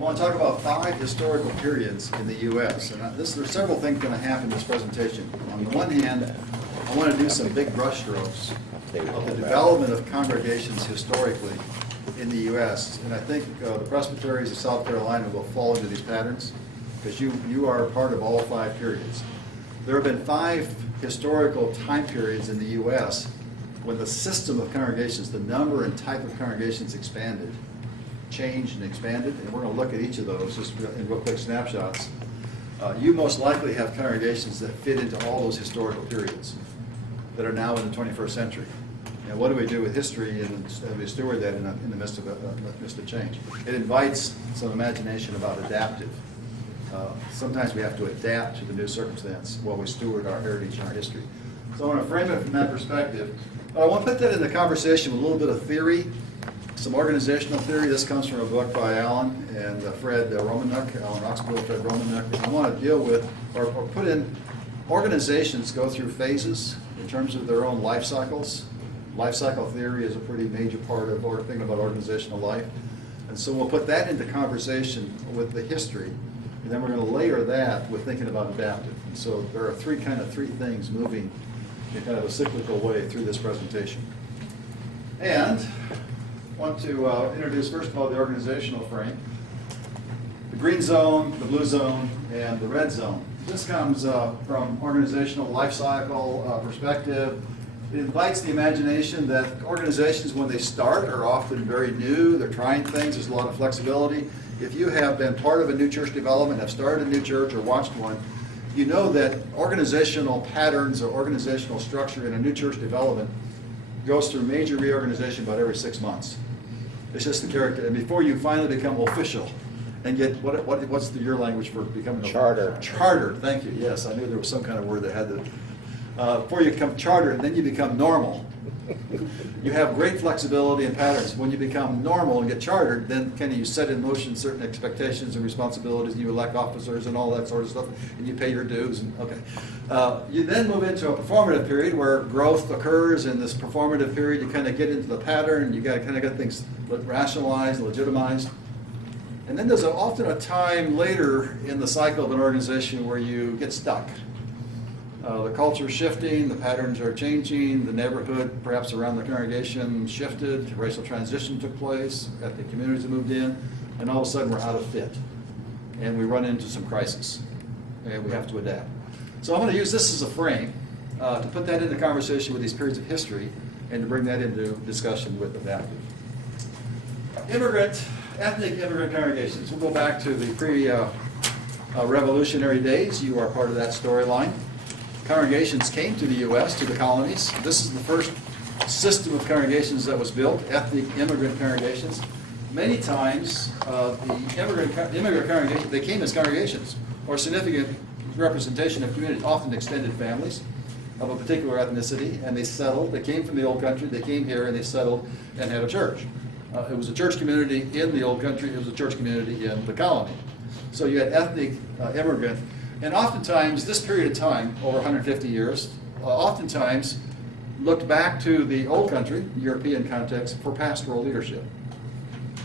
I want to talk about 5 historical periods in the U.S. And there's several things going to happen in this presentation. On the one hand, I want to do some big brushstrokes of the development of congregations historically in the U.S. And I think the presbyteries of South Carolina will fall into these patterns because you are part of all 5 periods. There have been 5 historical time periods in the U.S. when the system of congregations, the number and type of congregations expanded, changed and expanded, and we're going to look at each of those just in real quick snapshots. You most likely have congregations that fit into all those historical periods that are now in the 21st century. And what do we do with history and we steward that in the midst of change? It invites some imagination about adaptive. Sometimes we have to adapt to the new circumstance while we steward our heritage and our history. So I want to frame it from that perspective. But I want to put that in the conversation with a little bit of theory, some organizational theory. This comes from a book by Alan and Fred Romanuk, Alan Roxburgh, Fred Romanuk. And I want to deal with, or put in, organizations go through phases in terms of their own life cycles. Life cycle theory is a pretty major part of thinking about organizational life. And so we'll put that into conversation with the history. And then we're going to layer that with thinking about adaptive. And so there are three things moving in kind of a cyclical way through this presentation. And I want to introduce, first of all, the organizational frame. The green zone, the blue zone, and the red zone. This comes from organizational life cycle perspective. It invites the imagination that organizations, when they start, are often very new. They're trying things. There's a lot of flexibility. If you have been part of a new church development, have started a new church or watched one, you know that organizational patterns or organizational structure in a new church development goes through major reorganization about every 6 months. It's just the character. And before you finally become official and get, what's your language for becoming charter? Charter, thank you. Yes, I knew there was some kind of word that had to. Before you become charter, and then you become normal. You have great flexibility and patterns. When you become normal and get chartered, then you set in motion certain expectations and responsibilities, and you elect officers and all that sort of stuff, and you pay your dues. And you then move into a performative period where growth occurs. In this performative period, you kind of get into the pattern. You got to kind of get things rationalized, legitimized. And then there's often a time later in the cycle of an organization where you get stuck. The culture's shifting, the patterns are changing, the neighborhood, perhaps around the congregation, shifted, racial transition took place, ethnic communities have moved in, and all of a sudden we're out of fit. And we run into some crisis, and we have to adapt. So I'm going to use this as a frame to put that into conversation with these periods of history and to bring that into discussion with adaptive. Ethnic immigrant congregations. We'll go back to the pre-revolutionary days. You are part of that storyline. Congregations came to the U.S., to the colonies. This is the first system of congregations that was built, ethnic immigrant congregations. Many times, the immigrant congregations, they came as congregations or significant representation of community, often extended families of a particular ethnicity, and they settled. They came from the old country, they came here, and they settled and had a church. It was a church community in the old country, it was a church community in the colony. So you had ethnic immigrant. And oftentimes, this period of time, over 150 years, oftentimes looked back to the old country, European context, for pastoral leadership.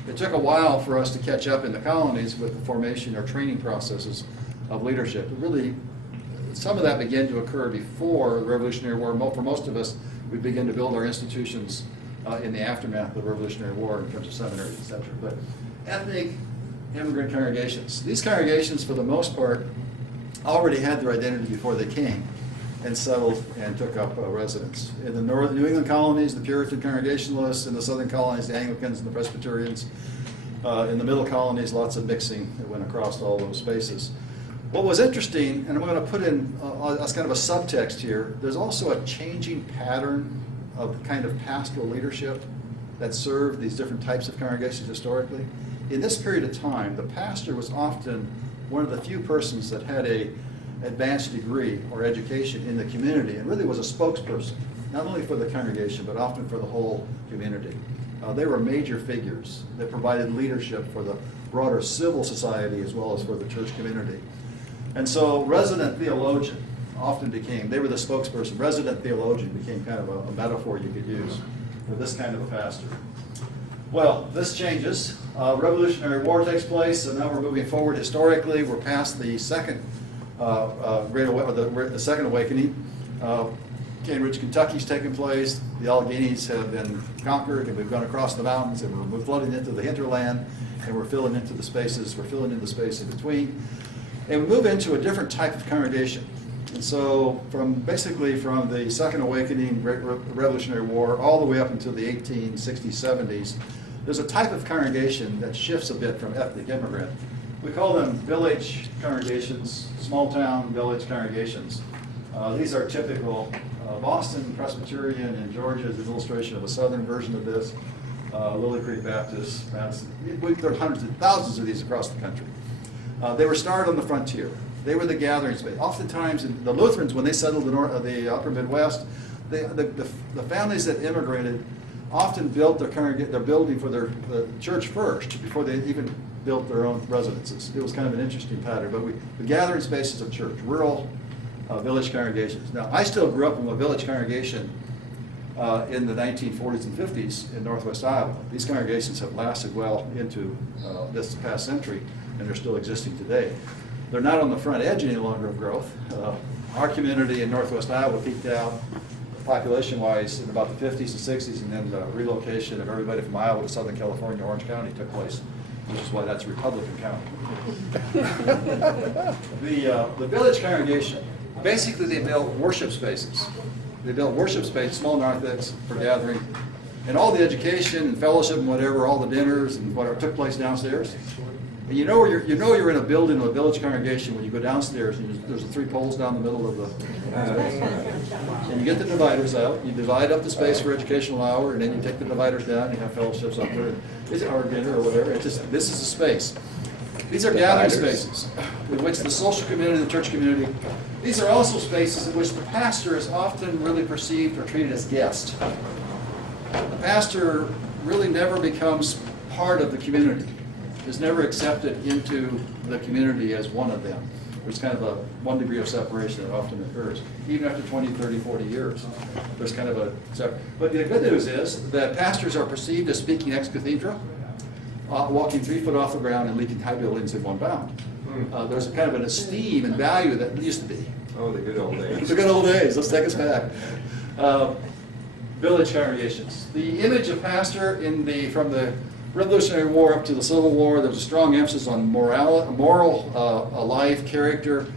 It took a while for us to catch up in the colonies with the formation or training processes of leadership. Really, some of that began to occur before the Revolutionary War. For most of us, we began to build our institutions in the aftermath of the Revolutionary War in terms of seminaries, etc. But ethnic immigrant congregations. These congregations, for the most part, already had their identity before they came and settled and took up residence. In the northern New England colonies, the Puritan Congregationalists; in the southern colonies, the Anglicans and the Presbyterians; in the middle colonies, lots of mixing that went across all those spaces. What was interesting, and I'm going to put in as kind of a subtext here, there's also a changing pattern of kind of pastoral leadership that served these different types of congregations historically. In this period of time, the pastor was often one of the few persons that had a advanced degree or education in the community and really was a spokesperson, not only for the congregation, but often for the whole community. They were major figures that provided leadership for the broader civil society as well as for the church community. And so resident theologian often became, they were the spokesperson. Resident theologian became kind of a metaphor you could use for this kind of a pastor. Well, this changes. Revolutionary War takes place, and now we're moving forward historically. We're past the second the Second Awakening. Cambridge, Kentucky's taken place. The Alleghenies have been conquered, and we've gone across the mountains, and we're flooding into the hinterland, and we're filling into the spaces. We're filling in the space in between, and we move into a different type of congregation. And so, basically from the Second Awakening, Revolutionary War, all the way up until the 1860s, 70s, there's a type of congregation that shifts a bit from ethnic immigrant. We call them village congregations, small town village congregations. These are typical. Boston Presbyterian in Georgia is an illustration of a southern version of this. Lily Creek Baptist, there are hundreds and thousands of these across the country. They were started on the frontier. They were the gathering space. Oftentimes, the Lutherans, when they settled the upper Midwest, the families that immigrated often built their building for the church first before they even built their own residences. It was kind of an interesting pattern, but the gathering spaces of church, rural village congregations. Now, I still grew up in a village congregation in the 1940s and 50s in Northwest Iowa. These congregations have lasted well into this past century, and they're still existing today. They're not on the front edge any longer of growth. Our community in Northwest Iowa peaked out population-wise in about the 50s and 60s, and then the relocation of everybody from Iowa to Southern California, Orange County took place, which is why that's Republican County. The village congregation, basically they built worship spaces. They built worship spaces, small narthex for gathering, and all the education and fellowship and whatever, all the dinners and whatever took place downstairs. And you know you're in a building, a village congregation when you go downstairs and there's the 3 poles down the middle of the and you get the dividers out, you divide up the space for educational hour, and then you take the dividers down and you have fellowships up there, or dinner or whatever. This is a space. These are gathering spaces in which the social community, the church community, these are also spaces in which the pastor is often really perceived or treated as guest. The pastor really never becomes part of the community, is never accepted into the community as one of them. There's kind of a 1 degree of separation that often occurs. Even after 20, 30, 40 years, there's kind of a separation. But the good news is that pastors are perceived as speaking ex cathedra, walking 3 foot off the ground and leaping high buildings in one bound. There's kind of an esteem and value that used to be. Oh, the good old days. The good old days. Let's take us back. Village congregations. The image of pastor from the Revolutionary War up to the Civil War, there was a strong emphasis on moral life, character.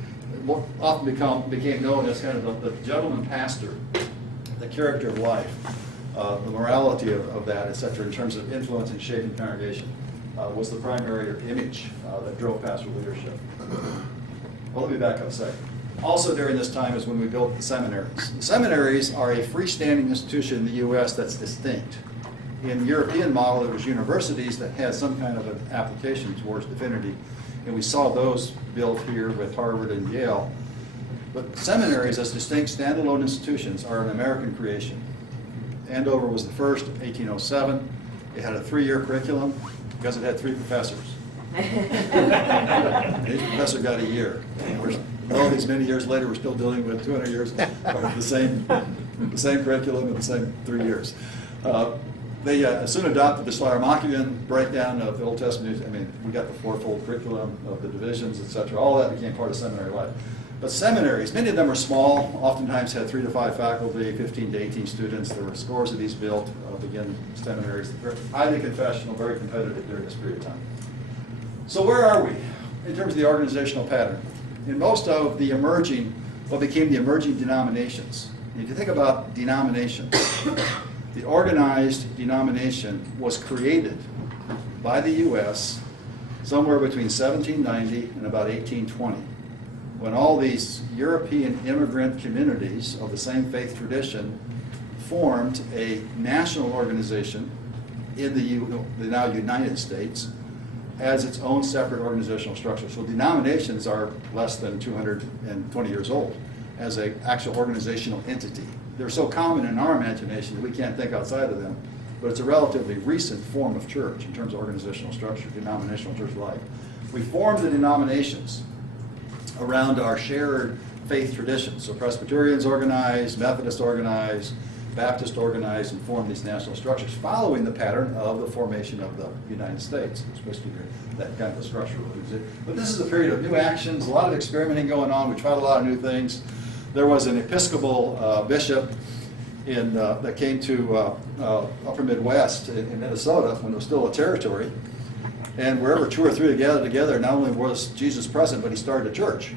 Often became known as kind of the gentleman pastor, the character of life, the morality of that, etc., in terms of influence and shaping congregation, was the primary image that drove pastoral leadership. Well, let me back up a second. Also during this time is when we built the seminaries. The seminaries are a freestanding institution in the U.S. that's distinct. In the European model, it was universities that had some kind of an application towards divinity, and we saw those built here with Harvard and Yale. But seminaries, as distinct standalone institutions, are an American creation. Andover was the first, 1807. It had a 3-year curriculum because it had 3 professors. Each professor got a year. All these many years later, we're still dealing with 200 years of the same curriculum in the same 3 years. They soon adopted the Schleiermachian breakdown of the Old Testament. I mean, we got the 4-fold curriculum of the divisions, etc. All that became part of seminary life. But seminaries, many of them were small, oftentimes had 3 to 5 faculty, 15 to 18 students. There were scores of these built, begin seminaries, highly confessional, very competitive during this period of time. So where are we in terms of the organizational pattern? In most of the what became the emerging denominations. If you think about denominations, the organized denomination was created by the U.S. somewhere between 1790 and about 1820, when all these European immigrant communities of the same faith tradition formed a national organization in the now United States as its own separate organizational structure. So denominations are less than 220 years old as an actual organizational entity. They're so common in our imagination that we can't think outside of them, but it's a relatively recent form of church in terms of organizational structure, denominational church life. We formed the denominations around our shared faith traditions. So Presbyterians organized, Methodists organized, Baptists organized and formed these national structures following the pattern of the formation of the United States. It's supposed to be that kind of a structure. But this is a period of new actions, a lot of experimenting going on. We tried a lot of new things. There was an Episcopal bishop that came to upper Midwest in Minnesota when it was still a territory. And wherever two or three gathered together, not only was Jesus present, but he started a church.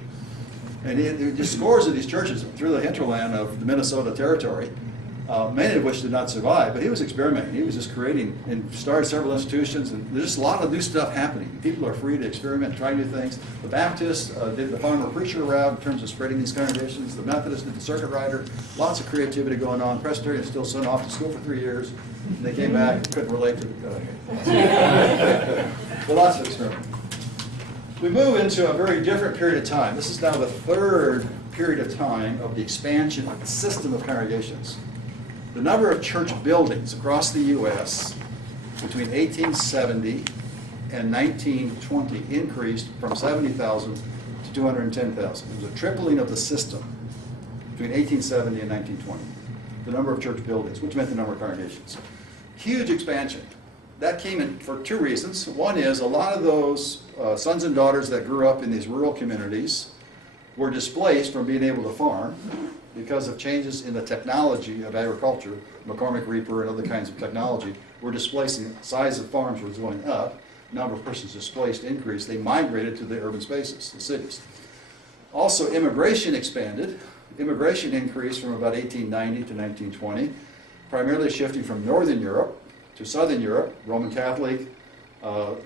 And he just scores of these churches through the hinterland of the Minnesota territory, many of which did not survive, but he was experimenting. He was just creating and started several institutions, and there's just a lot of new stuff happening. People are free to experiment, try new things. The Baptists did the farmer preacher route in terms of spreading these congregations. The Methodists did the circuit rider. Lots of creativity going on. Presbyterians still sent off to school for 3 years. And they came back and couldn't relate to but lots of experimenting. We move into a very different period of time. This is now the third period of time of the expansion of the system of congregations. The number of church buildings across the U.S. between 1870 and 1920 increased from 70,000 to 210,000. It was a tripling of the system between 1870 and 1920. The number of church buildings, which meant the number of congregations. Huge expansion. That came in for two reasons. One is a lot of those sons and daughters that grew up in these rural communities were displaced from being able to farm because of changes in the technology of agriculture. McCormick reaper and other kinds of technology were displacing. The size of farms was going up. Number of persons displaced increased. They migrated to the urban spaces, the cities. Also, immigration expanded. Immigration increased from about 1890 to 1920, primarily shifting from Northern Europe to Southern Europe. Roman Catholic,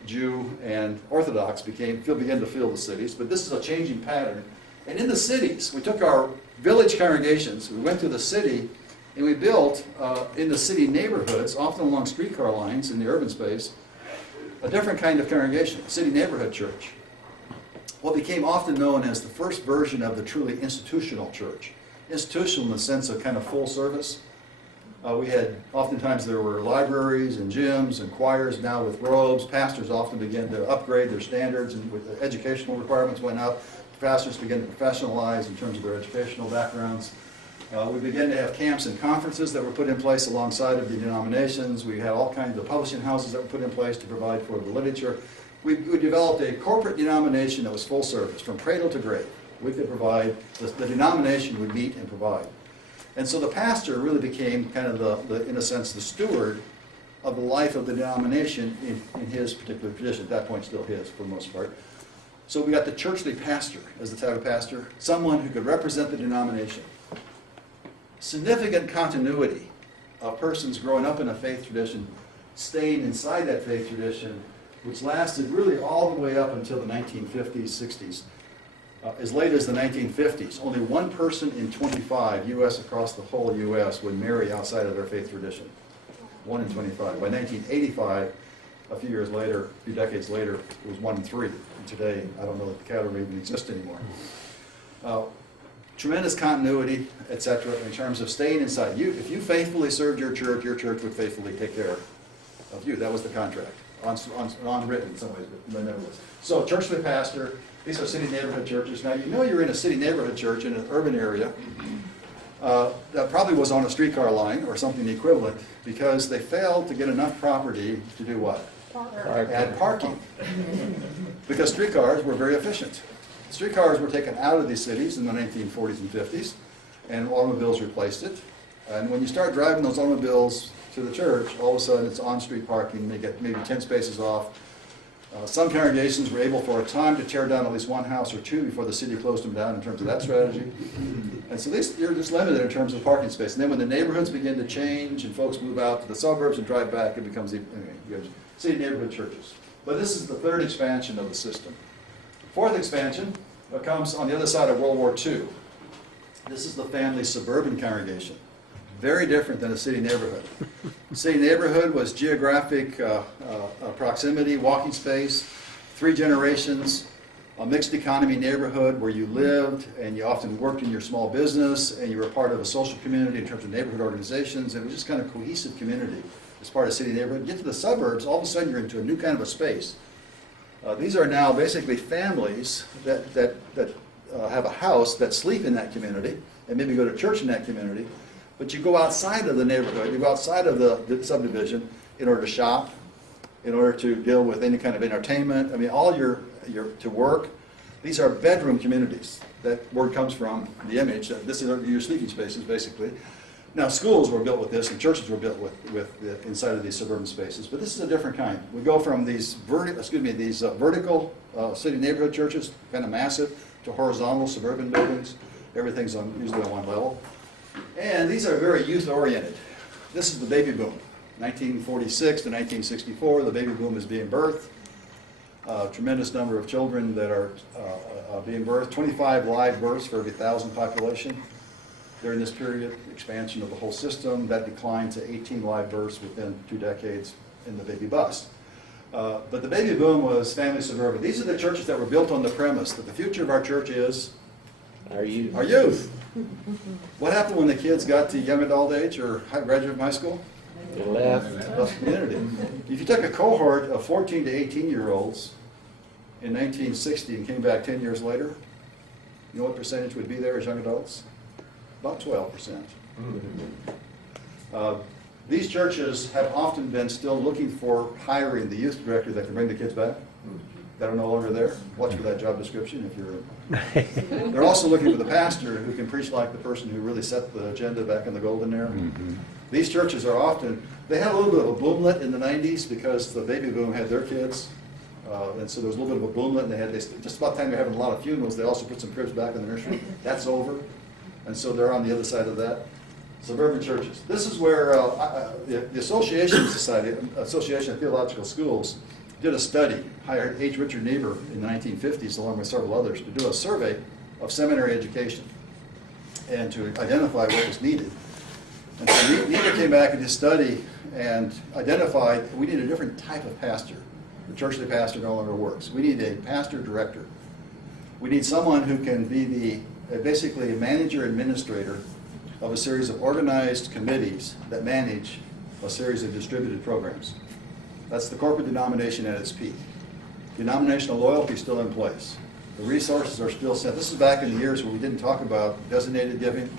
Jew, and Orthodox began to fill the cities, but this is a changing pattern. And in the cities, we took our village congregations, we went to the city, and we built in the city neighborhoods, often along streetcar lines in the urban space, a different kind of congregation, a city neighborhood church. What became often known as the first version of the truly institutional church. Institutional in the sense of kind of full service. Oftentimes there were libraries and gyms and choirs now with robes. Pastors often began to upgrade their standards, and with the educational requirements went up, pastors began to professionalize in terms of their educational backgrounds. We began to have camps and conferences that were put in place alongside of the denominations. We had all kinds of publishing houses that were put in place to provide for the literature. We developed a corporate denomination that was full service, from cradle to grave. We could provide, the denomination would meet and provide. And so the pastor really became kind of in a sense, the steward of the life of the denomination in his particular tradition. At that point, still his for the most part. So we got the churchly pastor as the type of pastor, someone who could represent the denomination. Significant continuity of persons growing up in a faith tradition, staying inside that faith tradition, which lasted really all the way up until the 1950s, 60s. As late as the 1950s, only one person in 25 U.S. across the whole U.S. would marry outside of their faith tradition. 1 in 25. By 1985, a few years later, a few decades later, it was 1 in 3. And today, I don't know if the category even exists anymore. Tremendous continuity, etc., in terms of staying inside. If you faithfully served your church would faithfully take care of you. That was the contract. Unwritten in some ways, but nevertheless. So, churchly pastor. These are city neighborhood churches. Now, you know you're in a city neighborhood church in an urban area that probably was on a streetcar line or something equivalent, because they failed to get enough property to do what? Add parking. Because streetcars were very efficient. Streetcars were taken out of these cities in the 1940s and 50s, and automobiles replaced it. And when you start driving those automobiles to the church, all of a sudden it's on-street parking. They get maybe 10 spaces off. Some congregations were able for a time to tear down at least one house or two before the city closed them down in terms of that strategy. And so you're just limited in terms of parking space. And then when the neighborhoods begin to change and folks move out to the suburbs and drive back, it becomes you have city neighborhood churches. But this is the third expansion of the system. Fourth expansion comes on the other side of World War II. This is the family suburban congregation. Very different than a city neighborhood. City neighborhood was geographic proximity, walking space, 3 generations, a mixed economy neighborhood where you lived and you often worked in your small business and you were part of a social community in terms of neighborhood organizations. It was just kind of cohesive community as part of city neighborhood. Get to the suburbs, all of a sudden you're into a new kind of a space. These are now basically families that have a house that sleep in that community and maybe go to church in that community. But you go outside of the neighborhood, you go outside of the subdivision in order to shop, in order to deal with any kind of entertainment. I mean, all your to work. These are bedroom communities. That word comes from the image. This is your sleeping spaces, basically. Now, schools were built with this, and churches were built with inside of these suburban spaces. But this is a different kind. We go from these vertical city neighborhood churches, kind of massive, to horizontal suburban buildings. Everything's usually on one level. And these are very youth-oriented. This is the baby boom. 1946 to 1964, the baby boom is being birthed. Tremendous number of children that are being birthed. 25 live births for every 1,000 population during this period. Expansion of the whole system. That declined to 18 live births within 2 decades in the baby bust. But the baby boom was family suburban. These are the churches that were built on the premise that the future of our church is our youth. Our youth. What happened when the kids got to young adult age or graduate from high school? They left. Left the community. If you took a cohort of 14 to 18-year-olds in 1960 and came back 10 years later, you know what percentage would be there as young adults? About 12%. These churches have often been still looking for hiring the youth director that can bring the kids back that are no longer there. Watch for that job description if you're in. They're also looking for the pastor who can preach like the person who really set the agenda back in the golden era. These churches are often, they had a little bit of a boomlet in the 90s because the baby boom had their kids. And so there was a little bit of a boomlet, and just about the time they're having a lot of funerals, they also put some cribs back in the nursery. That's over. And so they're on the other side of that. Suburban churches. This is where the Association of Theological Schools did a study, hired H. Richard Niebuhr in the 1950s, along with several others, to do a survey of seminary education and to identify what was needed. And so Niebuhr came back in his study and identified we need a different type of pastor. The churchly pastor no longer works. We need a pastor director. We need someone who can be basically a manager administrator of a series of organized committees that manage a series of distributed programs. That's the corporate denomination at its peak. Denominational loyalty is still in place. The resources are still set. This is back in the years when we didn't talk about designated giving.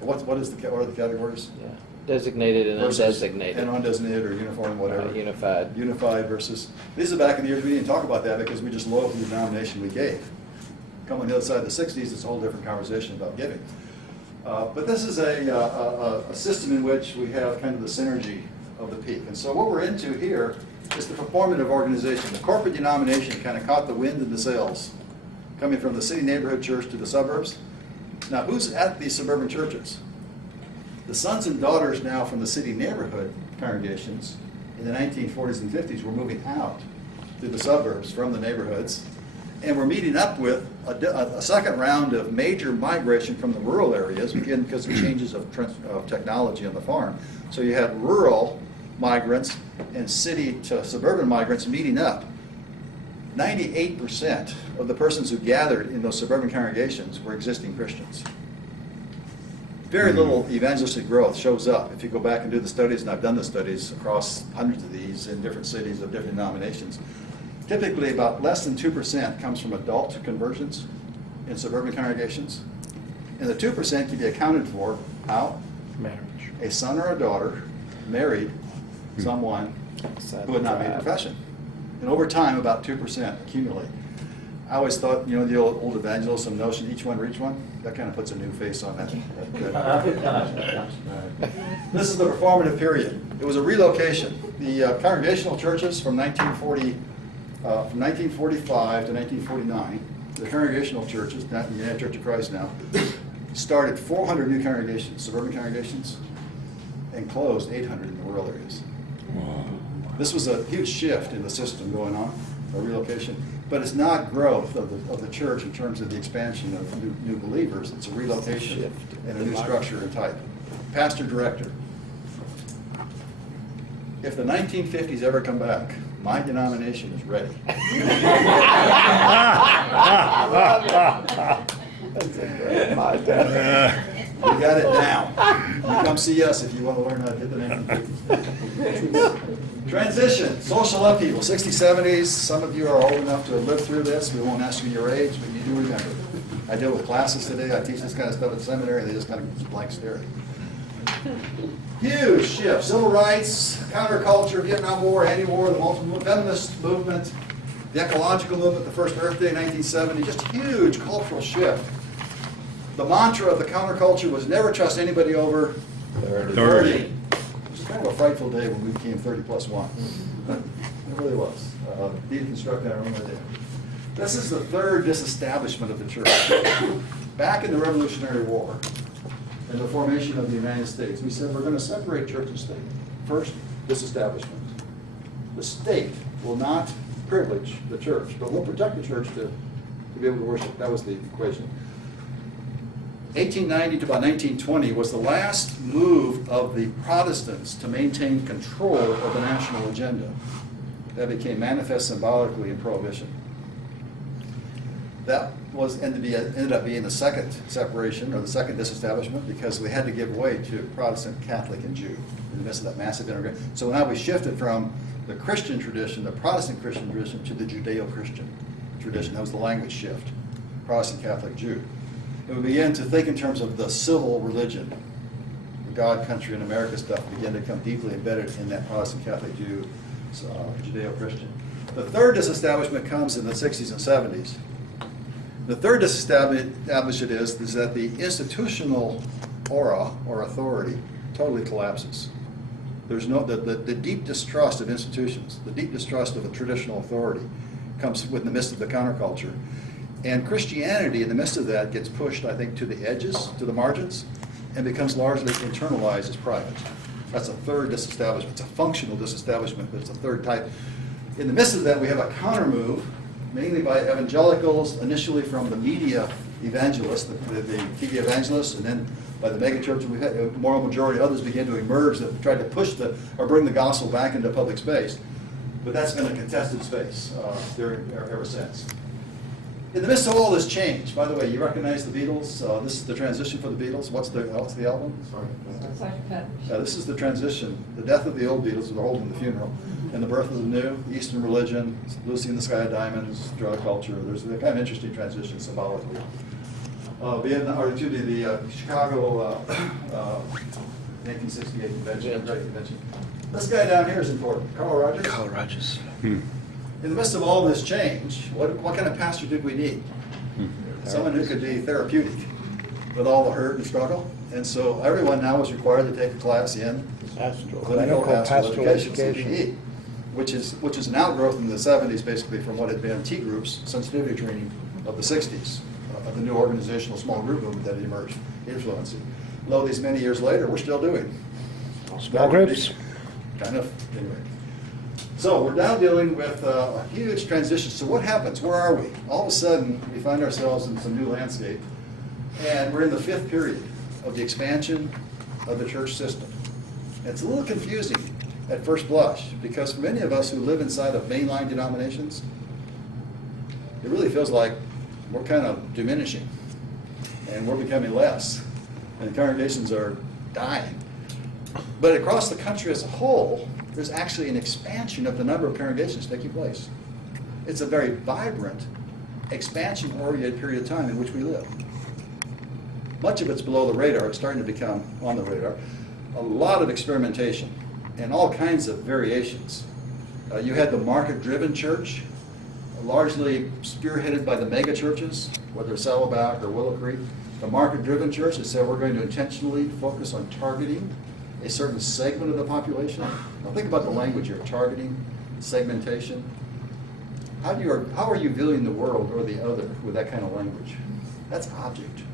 What are the categories? Yeah. Designated and undesignated. And undesignated or uniform, whatever. Unified. Unified versus. These are back in the years we didn't talk about that because we just loathed the denomination we gave. Come on the other side of the 60s, it's a whole different conversation about giving. But this is a system in which we have kind of the synergy of the peak. And so what we're into here is the performative organization. The corporate denomination kind of caught the wind in the sails, coming from the city neighborhood church to the suburbs. Now, who's at these suburban churches? The sons and daughters now from the city neighborhood congregations in the 1940s and 50s were moving out to the suburbs from the neighborhoods. And we're meeting up with a second round of major migration from the rural areas, again, because of changes of technology on the farm. So you had rural migrants and city to suburban migrants meeting up. 98% of the persons who gathered in those suburban congregations were existing Christians. Very little evangelistic growth shows up. If you go back and do the studies, and I've done the studies across hundreds of these in different cities of different denominations, typically about less than 2% comes from adult conversions in suburban congregations. And the 2% can be accounted for, how? Marriage. A son or a daughter married someone who had not made a profession. And over time, about 2% accumulate. I always thought, you know, the old evangelism notion, each one reach one, that kind of puts a new face on that. This is the performative period. It was a relocation. The congregational churches from 1945 to 1949, the congregational churches, not the United Church of Christ now, started 400 new congregations, suburban congregations, and closed 800 in the rural areas. Wow. This was a huge shift in the system going on, a relocation. But it's not growth of the church in terms of the expansion of new believers. It's a relocation and a new structure and type. Pastor director. If the 1950s ever come back, my denomination is ready. We got it down. You come see us if you want to learn how to get the 1950s. Transition, social upheaval, 60s, 70s. Some of you are old enough to have lived through this. We won't ask you your age, but you do remember. I deal with classes today. I teach this kind of stuff at seminary, and they just kind of blank stare at it. Huge shift. Civil rights, counterculture, Vietnam War, anti-war, the multiple feminist movement, the ecological movement, the first Earth Day in 1970, just huge cultural shift. The mantra of the counterculture was never trust anybody over 30. Which is kind of a frightful day when we became 30 plus 1. It really was. Deconstruct that right there. This is the third disestablishment of the church. Back in the Revolutionary War and the formation of the United States, we said we're going to separate church and state. First, disestablishment. The state will not privilege the church, but will protect the church to be able to worship. That was the equation. 1890 to about 1920 was the last move of the Protestants to maintain control of the national agenda. That became manifest symbolically in Prohibition. That was ended up being the second separation, or the second disestablishment, because we had to give way to Protestant, Catholic, and Jew in the midst of that massive integration. So now we shifted from the Christian tradition, the Protestant Christian tradition, to the Judeo-Christian tradition. That was the language shift, Protestant, Catholic, Jew. And we began to think in terms of the civil religion. The God, country, and America stuff began to become deeply embedded in that Protestant, Catholic, Jew, Judeo-Christian. The third disestablishment comes in the 60s and 70s. The third disestablishment is that the institutional aura or authority totally collapses. There's no the deep distrust of institutions, the deep distrust of a traditional authority comes in the midst of the counterculture. And Christianity, in the midst of that, gets pushed, I think, to the edges, to the margins, and becomes largely internalized as private. That's a third disestablishment. It's a functional disestablishment, but it's a third type. In the midst of that, we have a counter move, mainly by evangelicals, initially from the media evangelists, the TV evangelists, and then by the megachurch. We've had a moral majority. Others began to emerge that tried to push or bring the gospel back into public space. But that's been a contested space ever since. In the midst of all this change, by the way, you recognize the Beatles? This is the transition for the Beatles. What's the album? Sorry. This is the transition, the death of the old Beatles, they're holding the funeral, and the birth of the new, Eastern religion, Lucy in the Sky of Diamonds, drug culture. There's a kind of interesting transition symbolically. The Chicago 1968 convention, great convention. This guy down here is important, Carl Rogers. Carl Rogers. In the midst of all this change, what kind of pastor did we need? Someone who could be therapeutic with all the hurt and struggle. And so everyone now is required to take a class in clinical pastoral education, CPE, which is an outgrowth in the 70s, basically, from what had been T groups, sensitivity training of the 60s, of the new organizational small group movement that had emerged, influencing. Lo, these many years later, we're still doing Small groups. Kind of, anyway. So we're now dealing with a huge transition. So what happens? Where are we? All of a sudden, we find ourselves in some new landscape, and we're in the fifth period of the expansion of the church system. It's a little confusing at first blush, because for many of us who live inside of mainline denominations, it really feels like we're kind of diminishing, and we're becoming less, and congregations are dying. But across the country as a whole, there's actually an expansion of the number of congregations taking place. It's a very vibrant, expansion-oriented period of time in which we live. Much of it's below the radar. It's starting to become on the radar. A lot of experimentation and all kinds of variations. You had the market-driven church, largely spearheaded by the mega churches, whether it's Saddleback or Willow Creek. The market-driven church that said we're going to intentionally focus on targeting a certain segment of the population. Now think about the language here: targeting, segmentation. How are you viewing the world or the other with that kind of language? That's object.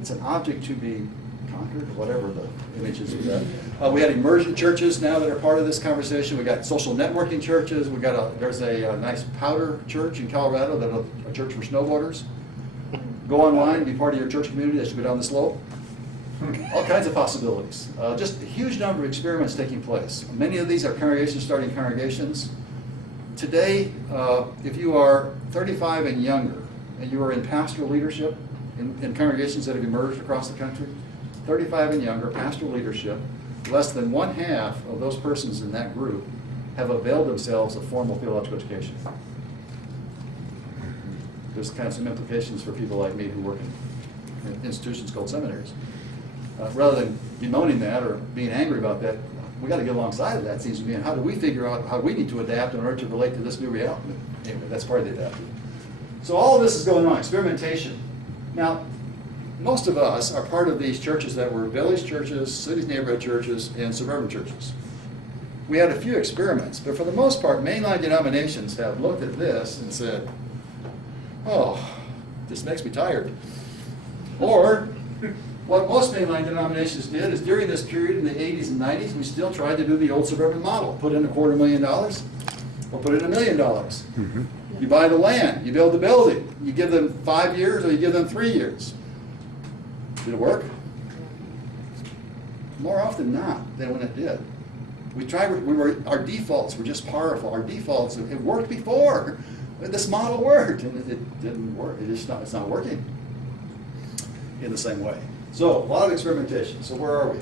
It's an object to be conquered, or whatever the image is of that. We had emergent churches now that are part of this conversation. We got social networking churches. There's a nice powder church in Colorado, that's a church for snowboarders. Go online, be part of your church community as you go down the slope. All kinds of possibilities. Just a huge number of experiments taking place. Many of these are congregations starting congregations. Today, if you are 35 and younger, and you are in pastoral leadership in congregations that have emerged across the country, 35 and younger, pastoral leadership, less than one half of those persons in that group have availed themselves of formal theological education. There's kind of some implications for people like me who work in institutions called seminaries. rather than bemoaning that or being angry about that, we got to get alongside of that, seems to me, and how do we figure out how we need to adapt in order to relate to this new reality? Anyway, that's part of the adaptive. So all of this is going on, experimentation. Now, most of us are part of these churches that were village churches, cities, neighborhood churches, and suburban churches. We had a few experiments, but for the most part, mainline denominations have looked at this and said, oh, this makes me tired. Or, what most mainline denominations did is during this period in the 80s and 90s, we still tried to do the old suburban model. Put in $250,000 or put in $1 million. Mm-hmm. You buy the land, you build the building, you give them 5 years or you give them 3 years. Did it work? More often not than when it did. Our defaults were just powerful. Our defaults, it worked before. This model worked, and it didn't work. It's not working in the same way. So, a lot of experimentation. So where are we?